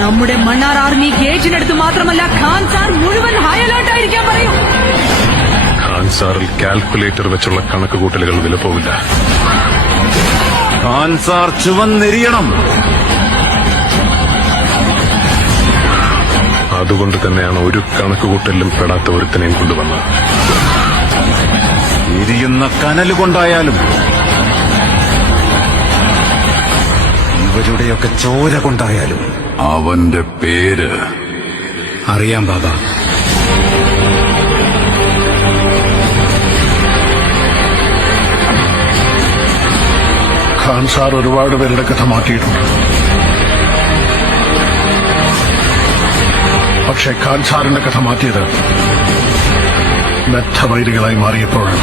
നമ്മുടെ മണ്ണാർ ആർമി ഗേറ്റിനടുത്ത് മാത്രമല്ല ഖാൻ സാർ മുഴുവൻ ഹൈ അലേർട്ട് ആയിരിക്കാൻ പറയും. ഖാൻ സാറിൽ കാൽക്കുലേറ്റർ വെച്ചുള്ള കണക്കുകൂട്ടലുകൾ വില പോവില്ല. ഖാൻ സാർ ചുവന്നെരിയണം. അതുകൊണ്ട് തന്നെയാണ് ഒരു കണക്കുകൂട്ടലിലും പെടാത്ത ഒരുത്തനെയും കൊണ്ടുവന്നത്. എരിയുന്ന കനലുകൊണ്ടായാലും ഇവരുടെയൊക്കെ ചോര കൊണ്ടായാലും അവന്റെ പേര് അറിയാം ബാബ. ഖാൻ സാർ ഒരുപാട് പേരുടെ കഥ മാറ്റിയിട്ടുണ്ട്. പക്ഷേ ഖാൻ സാറിന്റെ കഥ മാറ്റിയത് ബദ്ധവൈരികളായി മാറിയപ്പോഴാണ്.